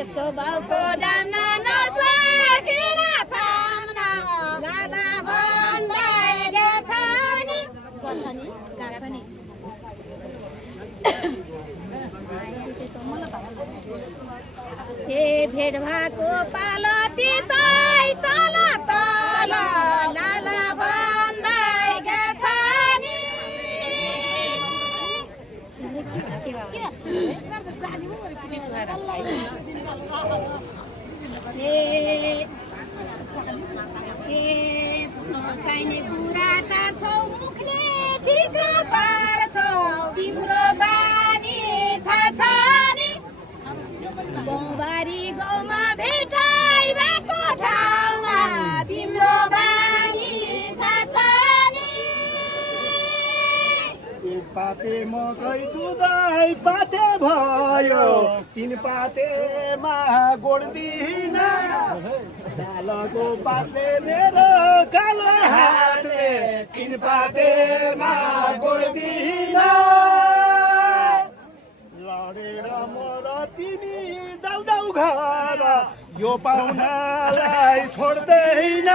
यसको बाउको जान्न नसकेर थाम्न लाला भन्दै छ नि हे भेट भएको पालो तितै चल तल लाला भन्दै गएछ नि चाहिने कुरा टार्छौ मुखले ठिक पार्छौ तिम्रो बानी थाहा छ नि गाउँबारी गाउँमा भेटाइ भएको ठाउँमा तिम्रो बानी थाहा छ नि पाते मकै दुधाइ पाते भयो तीन पातेमा गोड्दिन सालको पातले मेरो कालो हातले तीन पातेमा गोड्दिन लडेर मर तिमी जाऊ जाऊ घर यो पाहुनालाई छोड्दैन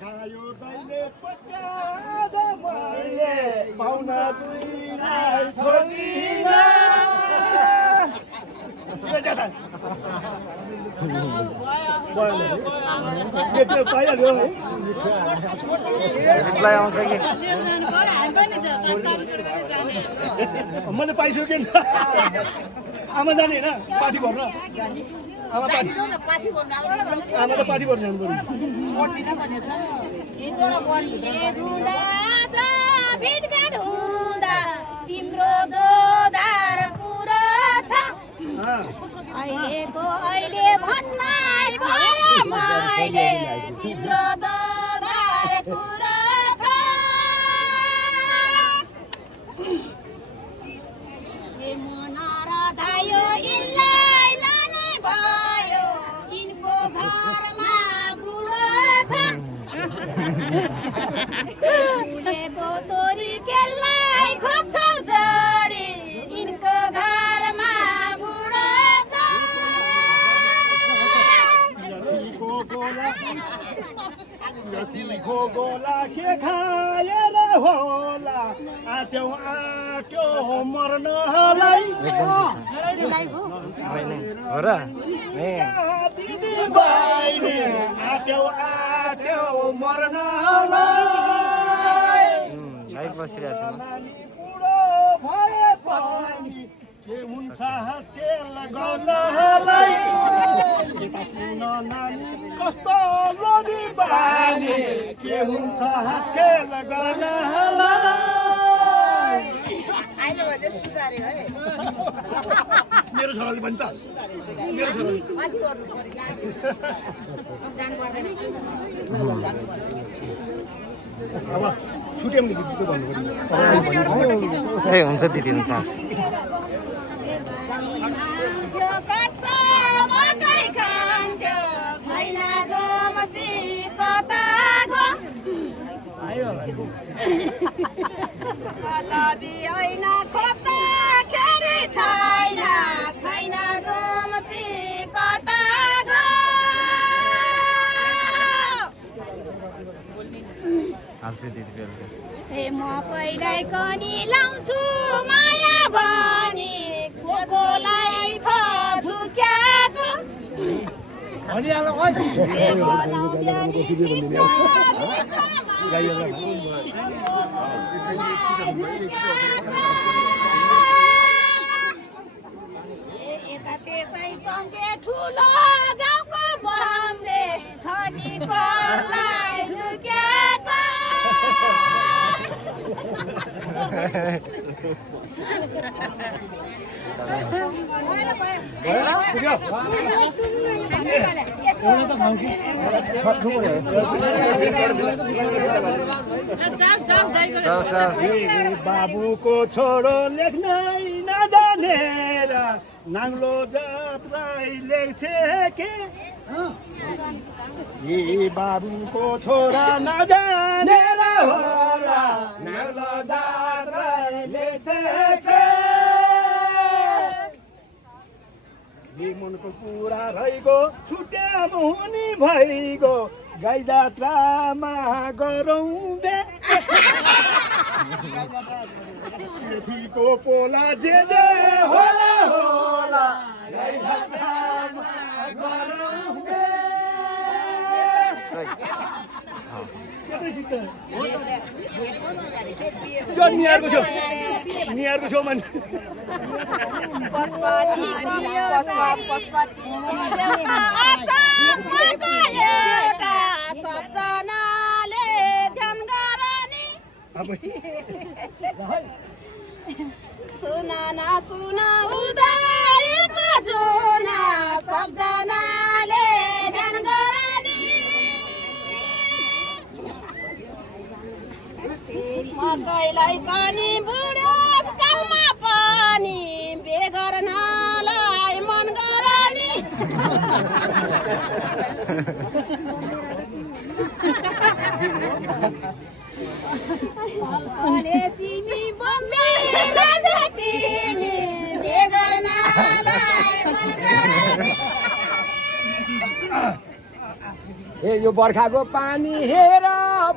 खायो दैले पचाद मैले पाहुना दुईलाई छोड्दिन पाइहाल्यो है रिप्लाई आउँछ कि मैले पाइसकेँ नि आमा जाने होइन पाठी भर्न आमा त पाठी भर्न जानु तिम्रो दोधार पुरो छ अहिलेको अहिले भन्नाइ भयो मैले तिम्रो दोधार पुरो छ हे मनार धायो यिनलाई लाने भयो यिनको घरमा बुढो छ बुढेको तोरी केलाई खोज्छौ जोडी यिनको घरमा बुढो छ जतिको गोला के खाएर होला आट्यौ आट्यो मर्नलाई हो र दिदी बहिनी आट्यौ आट्यो मर्नलाई लाइभ बसिरहेको थियो नानी बुढो भए पनि के हुन्छ हाँसखेल गर्नलाई यता सुन नानी कस्तो लोभी बानी के हुन्छ हाँसखेल गर्नलाई मेरो छोराले पनि त मेरो छोराले अब छुट्याउँ नि दिदीको भन्नु ए हुन्छ दिदी हुन्छ हे म कहिल्यै कनी लाउँछु माया भनी कोकोलाई छ झुक्याएको यता त्यसै चङ्गे ठुलो गाउँको बमले छ नि कसलाई झुक्याएको बाबुको छोरो लेख्नै नजानेर नाङ्लो जात्रै लेख्छ के बाबुको छोरा नजानेर होला नाङ्लो जात्रै लेख्छ के मनको कुरा रहिगो छुट्या मुनि भइगो गाई जात्रामा गरौँ बे यतिको पोला जे होला होला गाई जात्रामा गरौँ बे निहारको छेउ सबजनाले ध्यान गरनी सुना न सुना उदाएको जुना सबजनाले ध्यान गरनी मकैलाई कनी बुढ्योस् गाउँमा पनि बेगर्नलाई मन गरनी सिमी बम्बे राजा तिमी बेगर्नलाई मन गरनी ए यो बर्खाको पानी हेर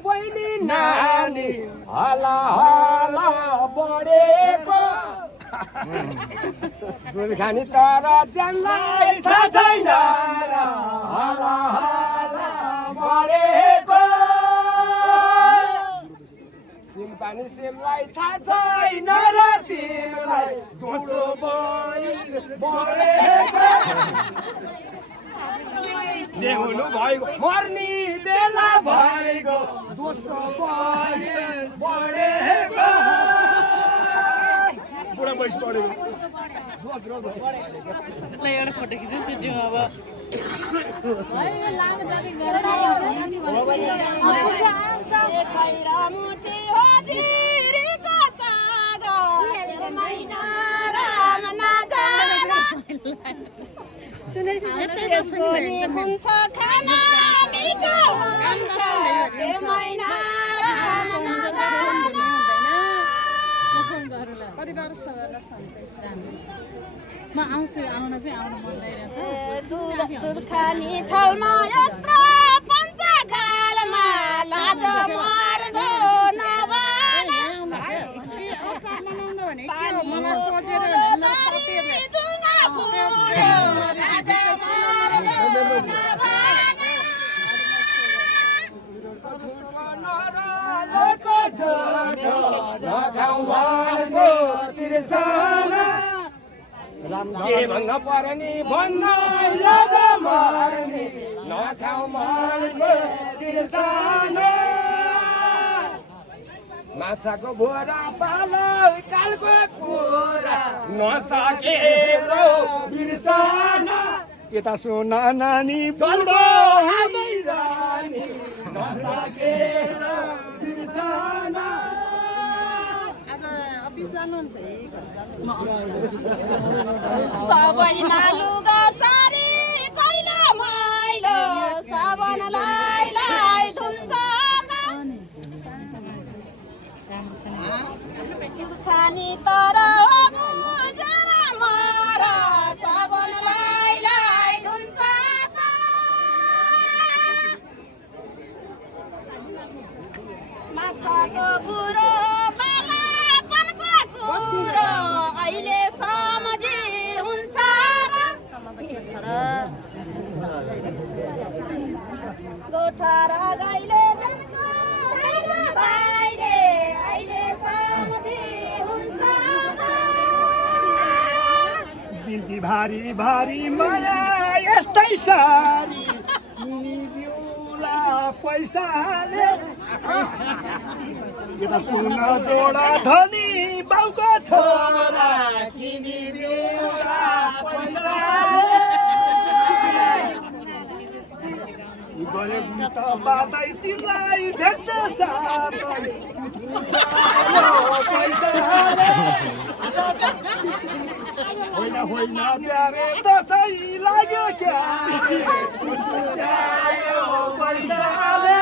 बहिनी नानी हला हला बढेको दुध खानी तर ज्यानलाई थाहा छैन र हला हला बढेको सिम पानी सिमलाई थाहा छैन र तिमीलाई दोस्रो बढेको जे हुनु भइगयो मर्नी बेला भइगयो दोस्रो बढेको बुढा बैस पढेको एउटा फोटो खिच्नु छुट्यौँ अब हुन्छ खाना मिठो हुन्छ त्यो महिना परिवार सबैलाई सन्चै म आउँछु आउन चाहिँ आउनु मन लागिरहेछ दुध खानी थालमा यत्रो पञ्चगालमा लाज मर्दो नभन के भन्न पर्ने भन्न लाज मर्ने नखाऊ मर्को तिर्साना माछाको बोरा पालो कालको कुरा नसकेर बिर्सना यता सोना नानी चल्दो हामी रानी नसकेर बिर्सना सबैमा लुगा सारी कैलो मैलो साबनलाई लाई धुन्छ खानी तर जरा मर साबनलाई लाई धुन्छ माछाको कुरो अहिले सम्झी हुन्छ गोठा र गाईले जनको भाइले अहिले सम्झी हुन्छ बिन्ती भारी भारी माया यस्तै सारी किनिदिउला पैसाले यता सुन जोडा धनी बाउको छोरा किनिदिउला पैसाले गरे गीत बातै तिमीलाई भेट्न साथै पैसाले होइन होइन प्यारे दसैँ लाग्यो क्या पैसाले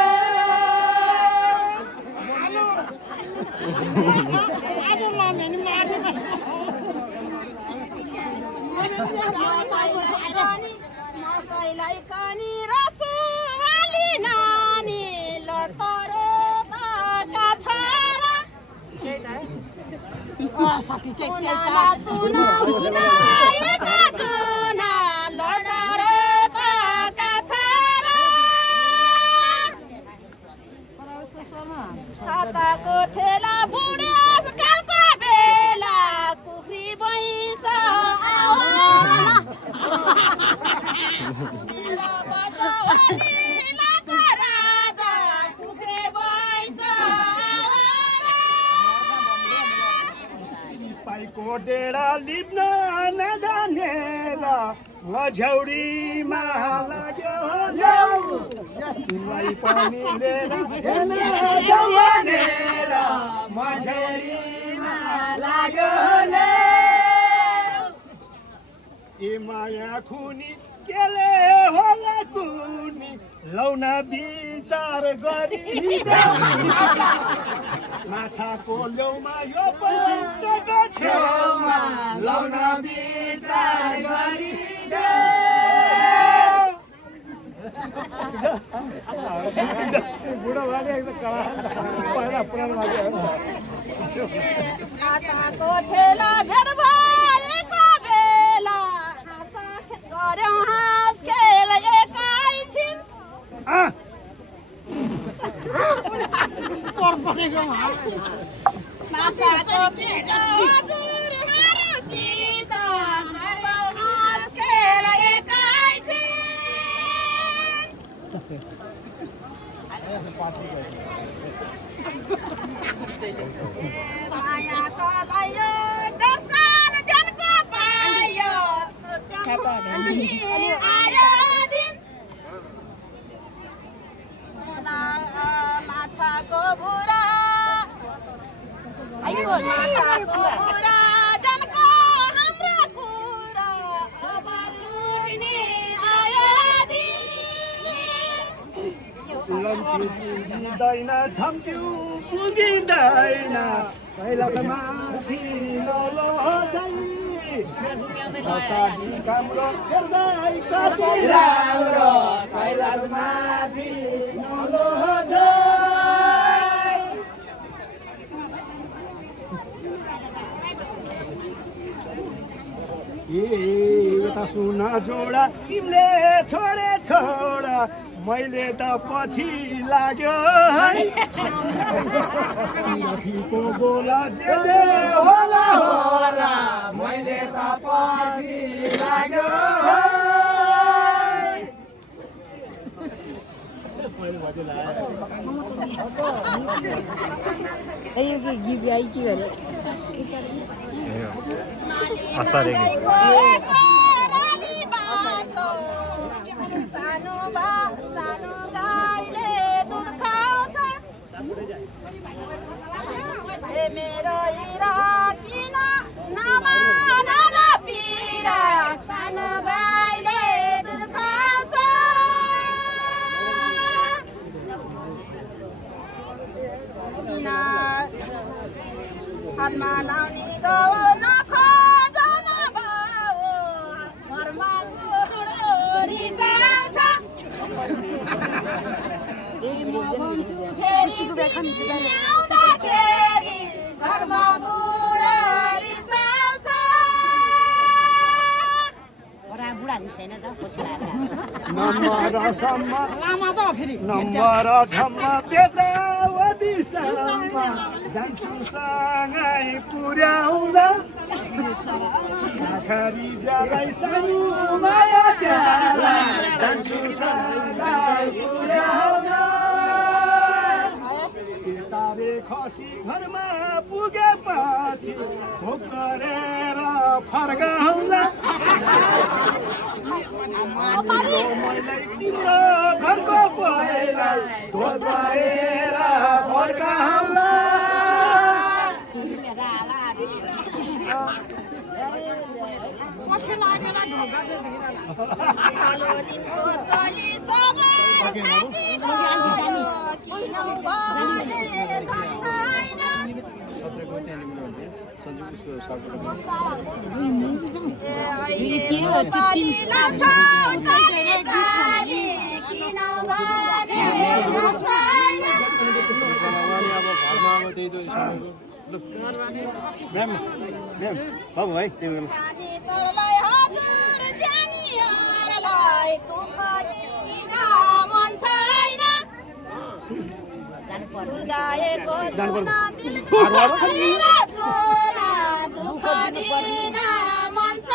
आज गाईलाई कानी रसुवाली नानी लडतरो ताका छारा साथी चाहिँ सुना सुनाएका जुना लडतरो ताका छारा हाताको ठेला बुढेसकालको बेला कुखुरी भैँस मेरा बसवलीलाको राजा कुखुरी भैँस सिपाहीको डेरा लिप्न नजानेर झौडीमा लाग्यो सिलाई पनि लिएर जवानेर झौडीमा लाग्यो ए माया खुनी केले होला कुनी लौन विचार गरी माछाको ल्याउमा यो पञ्चको छेउमा लौन विचार गरी बुढो भने पहिला पुरानो हाताको ठेला भेट भएको बेला गर्यौँ हाँस खेल एकैछिन माछाको पिठो हजुरहरूसित हाँस खेल एकैछिन माया कलायो दर्शन जनको पायो आयो दिन माछाको बुरा माछाको बुरा जनको हाम्रो कुरा अब छुट्ने आयो दिन पुगिँदैन झम्क्यु पुगिँदैन कैलाशमाथि नलो असाढी काम्रो हेर्दै कसै राम्रो कैलाशमाथि नलो यता सुन जोडा तिमीले छोडे छोडा मैले त पछि लाग्यो है बोला जे होला होला मैले त पछि लाग्यो असारे सानो गाईले दुध खाउँछ ए मेरो हिरा किन नमान नपिरा सानो गाईले दुध खाउँछ किन हातमा लाउने गाउँ नखोजन भाउ घरमा रिसाउँछ आउँदाखेरि घरमा बुढा रिसाउँछ नम्बर झम्म बेतावतीसम्म जान्छु सँगै पुर्याउँदा आखरी ब्यालै सानो माया जान्छु सँगै पुर्याउँदा तारे खसी घरमा पुगेपछि भोक गरेर फर्काउँला मैले तिम्रो घरको पहिला भोक गरेर फर्काउँला किन 17 को त्यहाँ लिनु हुन्छ सन्जु उसको सालबाट त्यही त म्याम म्याम बाबु है त्यही बेला हजुर जानीहरूलाई दुःख दिन मन छैन भुलाएको सोना दुःख दिन